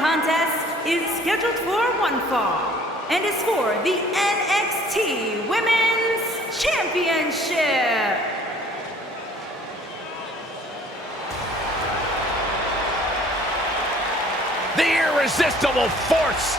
contest is scheduled for one fall and is for the NXT Women's Championship. The irresistible force.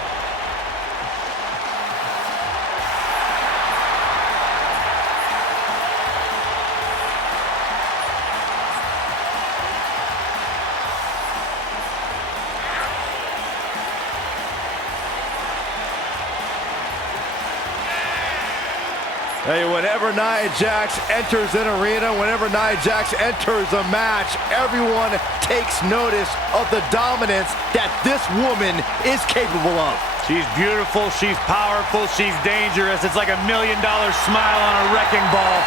Hey, whenever Nia Jax enters an arena, whenever Nia Jax enters a match, everyone takes notice of the dominance that this woman is capable of. She's beautiful, she's powerful, she's dangerous. It's like $1 million smile on a wrecking ball.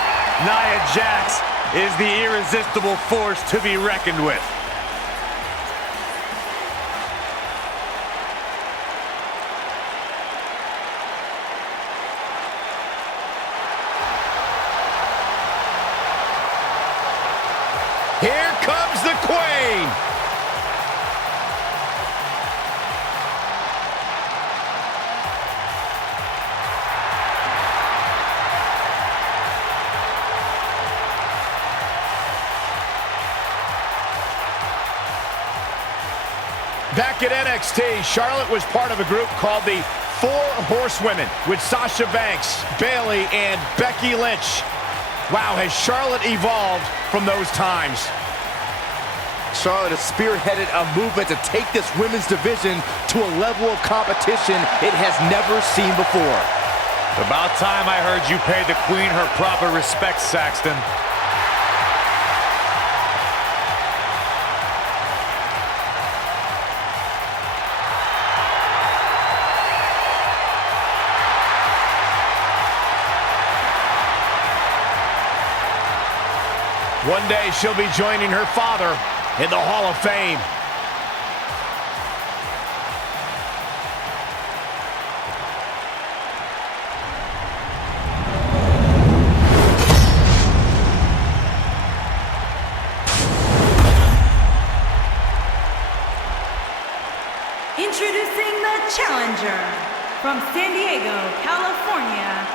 Nia Jax is the irresistible force to be reckoned with. Here comes the Queen. Back at NXT, Charlotte was part of a group called the Four Horsewomen with Sasha Banks, Bayley, and Becky Lynch. Wow, has Charlotte evolved from those times? Charlotte has spearheaded a movement to take this women's division to a level of competition it has never seen before. About time I heard you pay the Queen her proper respect, Saxton. One day she'll be joining her father in the Hall of Fame. Introducing the challenger from San Diego, California,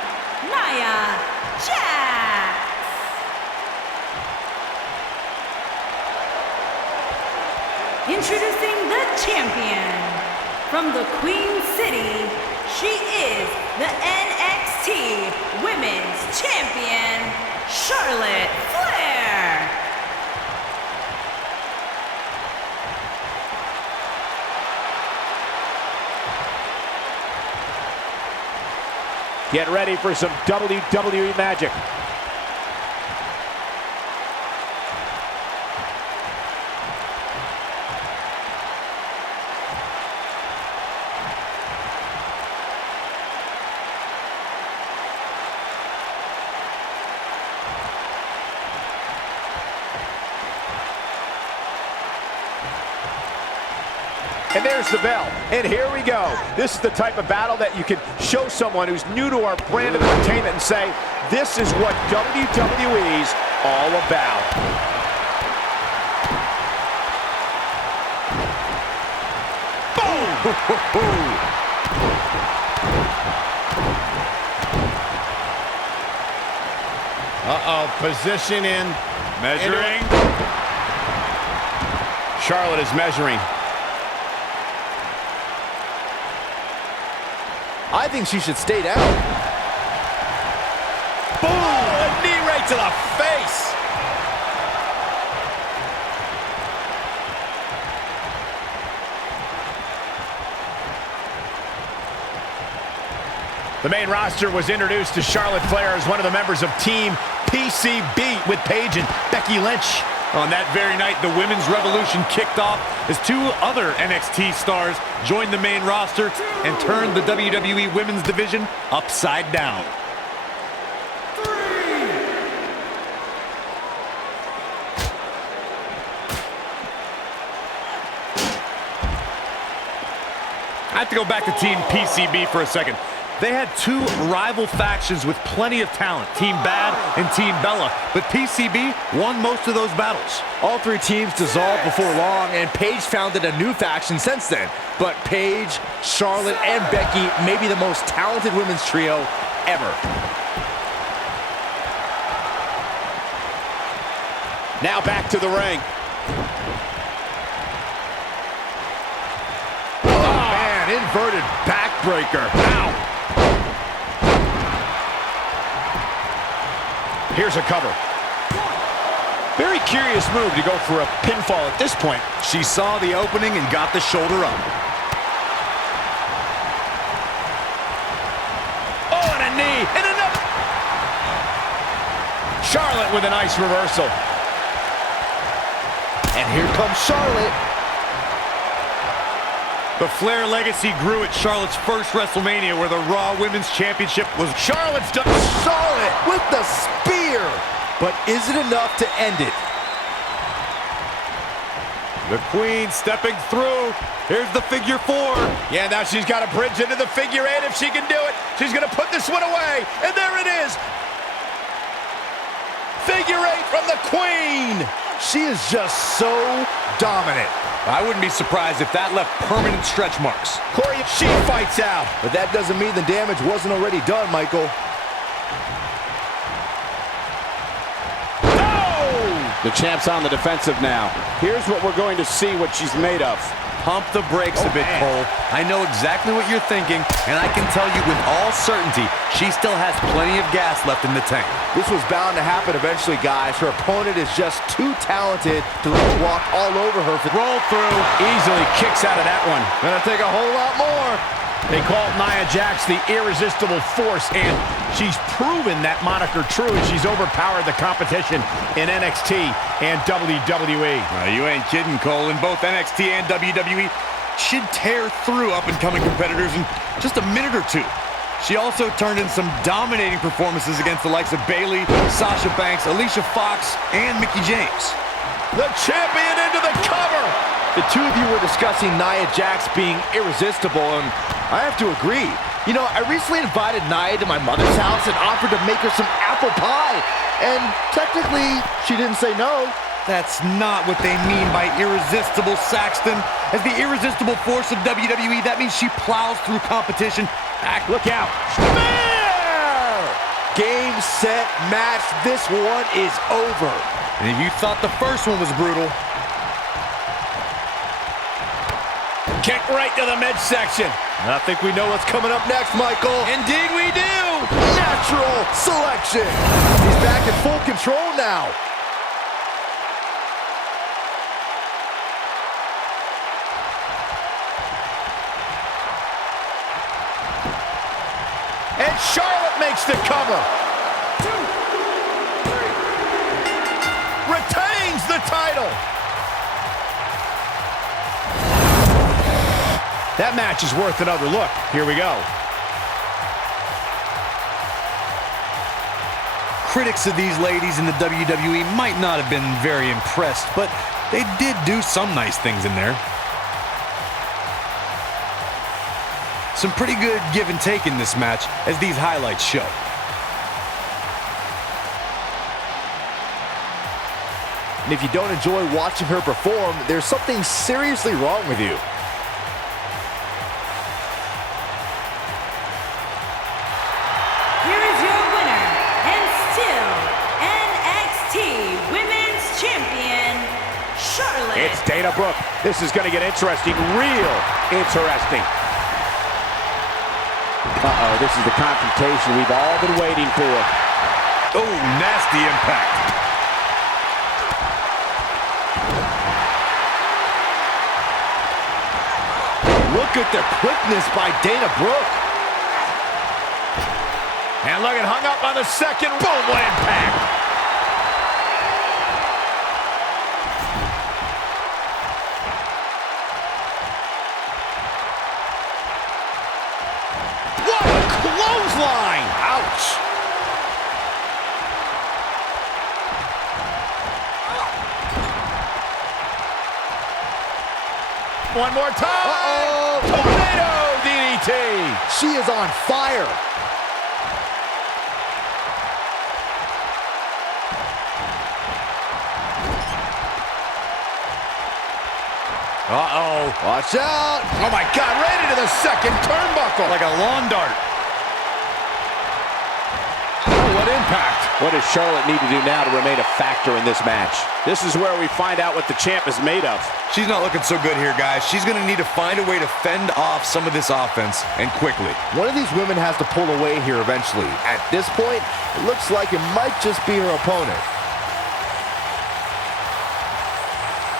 Nia Jax. Introducing the champion from the Queen City, she is the NXT Women's Champion, Charlotte Flair. Get ready for some WWE magic. And there's the bell. And here we go. This is the type of battle that you can show someone who's new to our brand of entertainment and say, this is what WWE's all about. Boom! Uh-oh, position in. Measuring. Charlotte is measuring. I think she should stay down. Boom! A knee right to the face. The main roster was introduced to Charlotte Flair as one of the members of Team PCB with Paige and Becky Lynch. On that very night, the Women's Revolution kicked off as two other NXT stars joined the main roster and turned the WWE Women's Division upside down. I have to go back to Team PCB for a second. They had two rival factions with plenty of talent, Team Bad and Team Bella, but PCB won most of those battles. All three teams dissolved before long, and Paige founded a new faction since then. But Paige, Charlotte, and Becky may be the most talented women's trio ever. Now back to the ring. Oh, man, inverted backbreaker. Ow. Here's a cover. Very curious move to go for a pinfall at this point. She saw the opening and got the shoulder up. Oh, and a knee, and another. Charlotte with a nice reversal. And here comes Charlotte. The Flair legacy grew at Charlotte's first WrestleMania, where the Raw Women's Championship was... Charlotte's done. Charlotte with the spear. But is it enough to end it? The Queen stepping through. Here's the figure four. Yeah, now she's got a bridge into the figure eight if she can do it. She's going to put this one away. And there it is. Figure eight from the Queen. She is just so dominant. I wouldn't be surprised if that left permanent stretch marks. Corey, she fights out. But that doesn't mean the damage wasn't already done, Michael. The champ's on the defensive now. Here's what we're going to see what she's made of. Pump the brakes a bit, Cole. I know exactly what you're thinking, and I can tell you with all certainty, she still has plenty of gas left in the tank. This was bound to happen eventually, guys. Her opponent is just too talented to let her walk all over her. Roll through. Easily kicks out of that one. Gonna take a whole lot more. They call Nia Jax the irresistible force, and she's proven that moniker true as she's overpowered the competition in NXT and WWE. You ain't kidding, Cole. In both NXT and WWE, she'd tear through up-and-coming competitors in just a minute or two. She also turned in some dominating performances against the likes of Bayley, Sasha Banks, Alicia Fox, and Mickie James. The champion into the cover. The two of you were discussing Nia Jax being irresistible, and I have to agree. You know, I recently invited Nia to my mother's house and offered to make her some apple pie. And technically, she didn't say no. That's not what they mean by irresistible, Saxton. As the irresistible force of WWE, that means she plows through competition. Look out. Spear! Game, set, match. This one is over. And if you thought the first one was brutal... Kick right to the midsection. I think we know what's coming up next, Michael. Indeed we do. Natural selection. He's back in full control now. And Charlotte makes the cover. 2, 3. Retains the title. That match is worth another look. Here we go. Critics of these ladies in the WWE might not have been very impressed, but they did do some nice things in there. Some pretty good give and take in this match, as these highlights show. And if you don't enjoy watching her perform, there's something seriously wrong with you. Here is your winner, and still NXT Women's Champion, Charlotte. It's Dana Brooke. This is going to get interesting, real interesting. Uh-oh, this is the confrontation we've all been waiting for. Oh, nasty impact. Look at the quickness by Dana Brooke. And look at hung up on the second. Boom, what impact. What a clothesline. Ouch. One more time. Uh-oh. Tornado DDT. DDT. She is on fire. Uh-oh. Watch out. Oh my God, right into the second turnbuckle. Like a lawn dart. Oh, what impact. What does Charlotte need to do now to remain a factor in this match? This is where we find out what the champ is made of. She's not looking so good here, guys. She's going to need to find a way to fend off some of this offense, and quickly. One of these women has to pull away here eventually. At this point, it looks like it might just be her opponent.